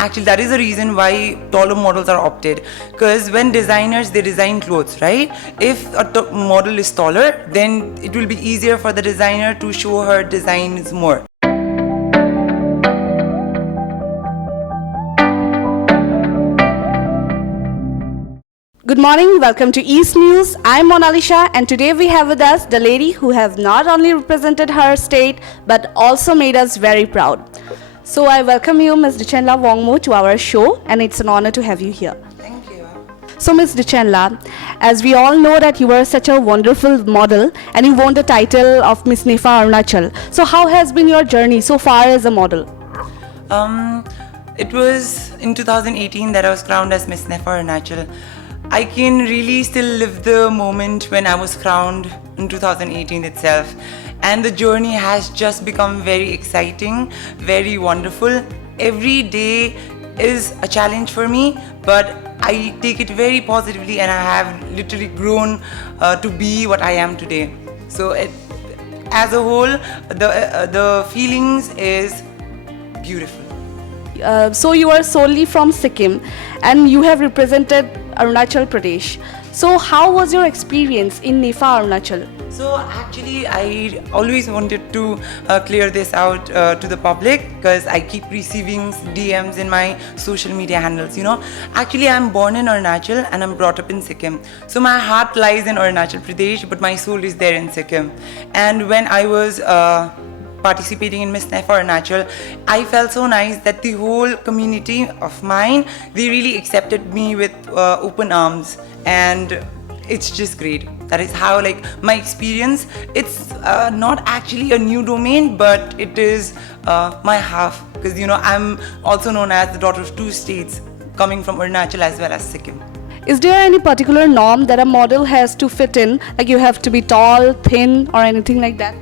Actually, that is the reason why taller models are opted. Because when designers, they design clothes, right? If a model is taller, then it will be easier for the designer to show her designs more. Good morning, welcome to East News. I'm Monalisha, and today we have with us the lady who has not only represented her state but also made us very proud. So I welcome you, Ms. Dichenla Wongmo, to our show, and it's an honor to have you here. Thank you. So Ms. Dichenla, as we all know that you are such a wonderful model and you won the title of Miss NIFA Arunachal. So how has been your journey so far as a model? It was in 2018 that I was crowned as Miss NIFA Arunachal. I can really still live the moment when I was crowned in 2018 itself. And the journey has just become very exciting, very wonderful. Every day is a challenge for me, but I take it very positively and I have literally grown to be what I am today. So as a whole, the feelings is beautiful. So you are solely from Sikkim and you have represented Arunachal Pradesh. So how was your experience in NIFA Arunachal? So actually, I always wanted to clear this out to the public because I keep receiving DMs in my social media handles. Actually, I'm born in Arunachal and I'm brought up in Sikkim. So my heart lies in Arunachal Pradesh, but my soul is there in Sikkim. And when I was participating in Miss NIFA Arunachal, I felt so nice that the whole community of mine, they really accepted me with open arms, and it's just great. That is how my experience. It's not actually a new domain, but it is my half, because I'm also known as the daughter of two states, coming from Arunachal as well as Sikkim. Is there any particular norm that a model has to fit in, like you have to be tall, thin, or anything like that?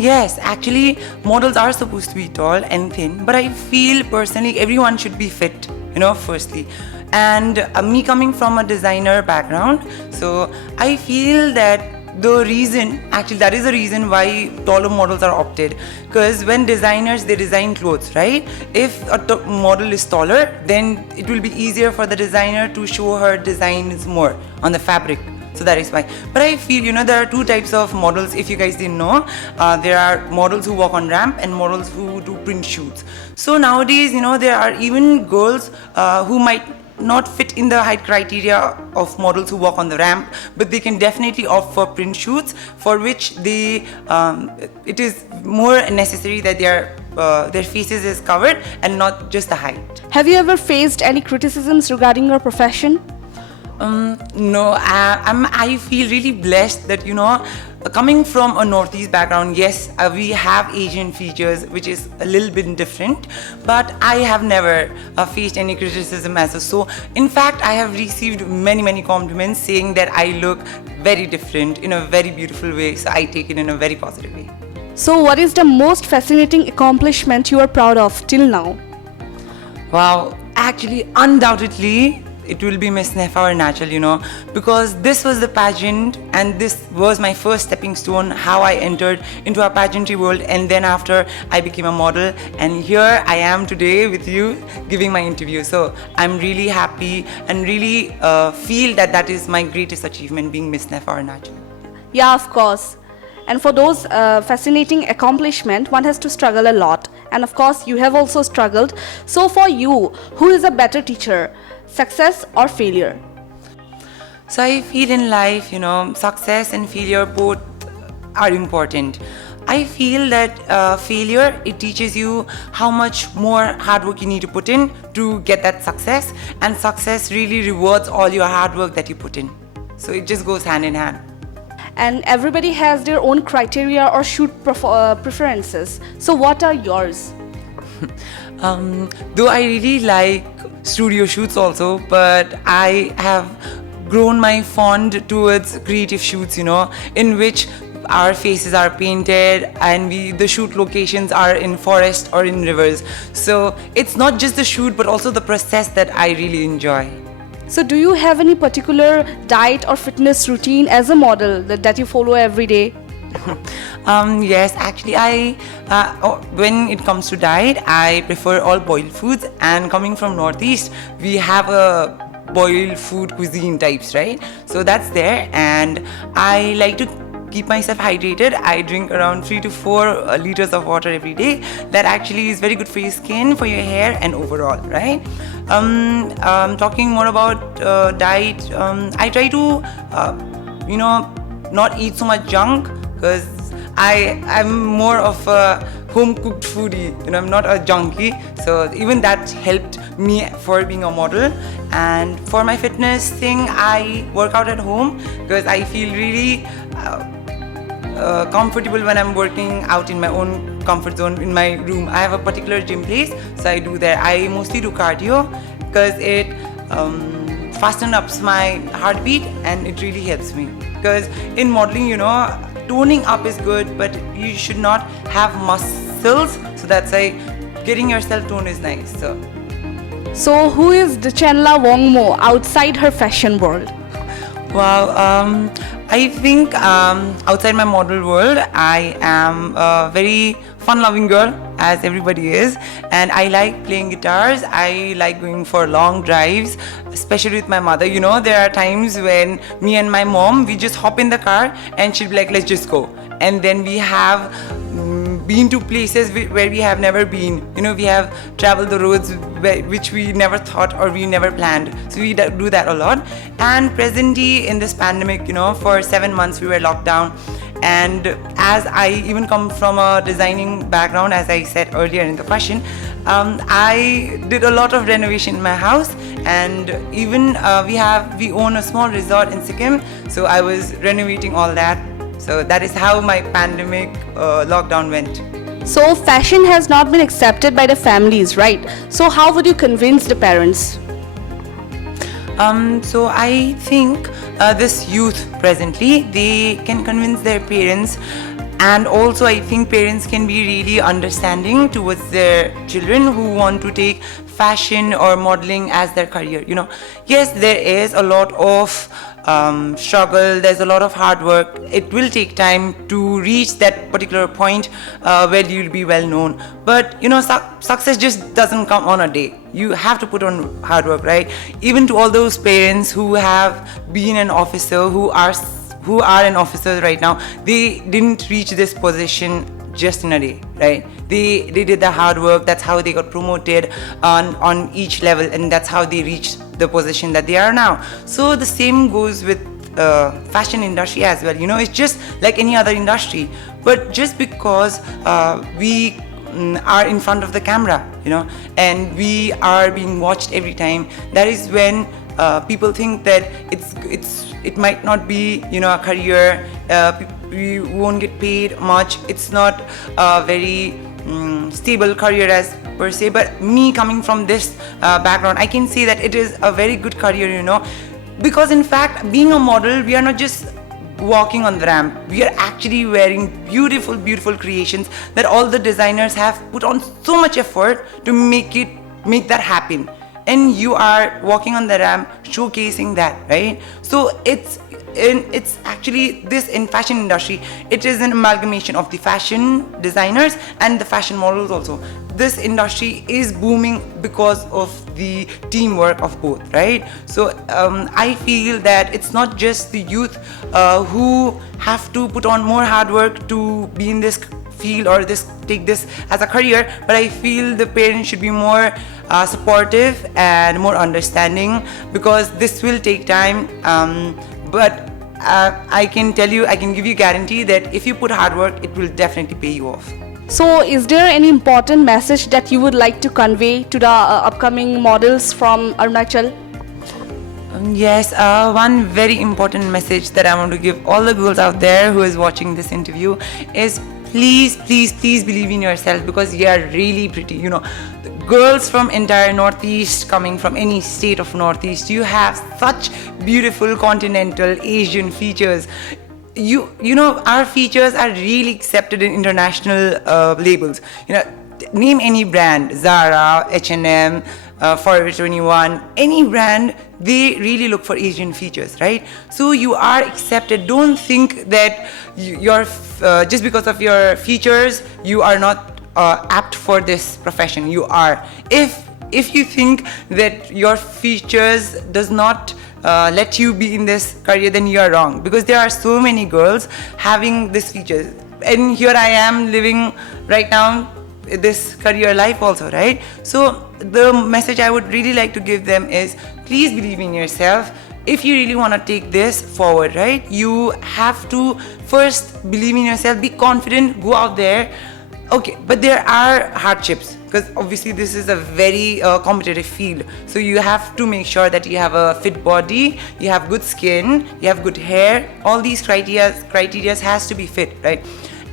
Yes, actually, models are supposed to be tall and thin, but I feel personally everyone should be fit, firstly. And me coming from a designer background, so I feel that that is the reason why taller models are opted. Because when designers, they design clothes, right? If a model is taller, then it will be easier for the designer to show her designs more on the fabric. So that is why. But I feel, there are two types of models, if you guys didn't know. There are models who walk on ramp and models who do print shoots. So nowadays, there are even girls who might not fit in the height criteria of models who walk on the ramp, but they can definitely opt for print shoots, for which it is more necessary that their faces is covered and not just the height. Have you ever faced any criticisms regarding your profession? No, I feel really blessed that, coming from a Northeast background, yes, we have Asian features, which is a little bit different, but I have never faced any criticism as so. In fact, I have received many, many compliments saying that I look very different in a very beautiful way, so I take it in a very positive way. So what is the most fascinating accomplishment you are proud of till now? Wow, actually, undoubtedly, it will be Miss NIFA Arunachal, because this was the pageant and this was my first stepping stone, how I entered into a pageantry world, and then after I became a model, and here I am today with you giving my interview. So I'm really happy and really feel that is my greatest achievement, being Miss NIFA Arunachal. Yeah, of course. And for those fascinating accomplishments, one has to struggle a lot. And of course, you have also struggled. So for you, who is a better teacher? Success or failure? So I feel in life, success and failure both are important. I feel that failure, it teaches you how much more hard work you need to put in to get that success, and success really rewards all your hard work that you put in. So it just goes hand in hand. And everybody has their own criteria or shoot preferences. So what are yours? Though I really like studio shoots also, but I have grown my fond towards creative shoots, in which our faces are painted and the shoot locations are in forest or in rivers. So it's not just the shoot, but also the process that I really enjoy. So do you have any particular diet or fitness routine as a model that you follow every day? Yes, actually, when it comes to diet, I prefer all boiled foods. And coming from Northeast, we have a boiled food cuisine types, right? So that's there, and I like to keep myself hydrated. I drink around 3 to 4 liters of water every day. That actually is very good for your skin, for your hair, and overall, right? Talking more about diet, I try to, not eat so much junk because I'm more of a home cooked foodie. I'm not a junkie. So even that helped me for being a model. And for my fitness thing, I work out at home because I feel really comfortable when I'm working out in my own comfort zone in my room. I have a particular gym place, so I do there. I mostly do cardio because it fastens up my heartbeat and it really helps me. Because in modeling, toning up is good, but you should not have muscles. So that's why getting yourself toned is nice. So who is Dechenla Wongmo outside her fashion world? Wow, I think outside my model world, I am a very fun-loving girl, as everybody is, and I like playing guitars. I like going for long drives, especially with my mother. There are times when me and my mom, we just hop in the car and she'll be like, let's just go. And then we have been to places where we have never been. We have traveled the roads which we never thought or we never planned. So we do that a lot. And presently in this pandemic, for 7 months we were locked down. And as I even come from a designing background, as I said earlier in the question, I did a lot of renovation in my house, and even we own a small resort in Sikkim, so I was renovating all that. So that is how my pandemic lockdown went. So fashion has not been accepted by the families, right? So how would you convince the parents? So I think this youth presently, they can convince their parents, and also I think parents can be really understanding towards their children who want to take fashion or modeling as their career. Yes, there is a lot of struggle, there's a lot of hard work. It will take time to reach that particular point where you'll be well known. But success just doesn't come on a day. You have to put on hard work, right? Even to all those parents who have been an officer, who are an officer right now, they didn't reach this position just in a day, right? They did the hard work. That's how they got promoted on each level, and that's how they reached the position that they are now. So the same goes with fashion industry as well. It's just like any other industry, but just because we are in front of the camera, and we are being watched every time, that is when people think that it might not be a career. We won't get paid much. It's not a very stable career as per se. But me coming from this background, I can say that it is a very good career, because in fact, being a model, we are not just walking on the ramp. We are actually wearing beautiful, beautiful creations that all the designers have put on so much effort to make that happen. And you are walking on the ramp, showcasing that, right? So it's actually this in fashion industry, it is an amalgamation of the fashion designers and the fashion models also. This industry is booming because of the teamwork of both, right? So I feel that it's not just the youth who have to put on more hard work to be in this field or take this as a career, but I feel the parents should be more supportive and more understanding, because this will take time. But I can give you guarantee that if you put hard work, it will definitely pay you off. So is there any important message that you would like to convey to the upcoming models from Arunachal? Yes, one very important message that I want to give all the girls out there who is watching this interview is please, please, please believe in yourself, because you are really pretty. The girls from entire Northeast, coming from any state of Northeast, you have such beautiful continental Asian features. Our features are really accepted in international labels. name any brand, Zara, H&M, Forever 21, any brand, they really look for Asian features, right? So you are accepted. Don't think that you're just because of your features you are not apt for this profession. You are. If you think that your features does not let you be in this career, then you are wrong, because there are so many girls having these features, and here I am living right now this career life also, right? So the message I would really like to give them is, please believe in yourself. If you really want to take this forward, right, you have to first believe in yourself, be confident, go out there. Okay, but there are hardships, because obviously this is a very competitive field. So you have to make sure that you have a fit body, you have good skin, you have good hair. All these criteria has to be fit, right?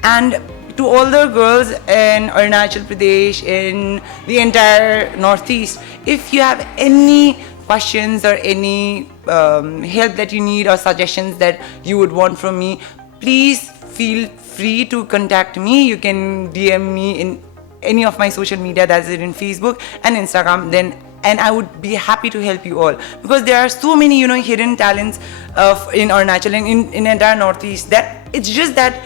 And to all the girls in Arunachal Pradesh, in the entire Northeast, if you have any questions or any help that you need or suggestions that you would want from me, please feel free to contact me. You can DM me in any of my social media, that's it, in Facebook and Instagram, and I would be happy to help you all, because there are so many hidden talents in Arunachal and in entire Northeast, that it's just that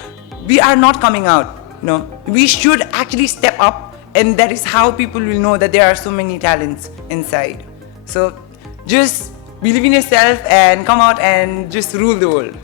we are not coming out. We should actually step up, and that is how people will know that there are so many talents inside. So just believe in yourself and come out and just rule the world.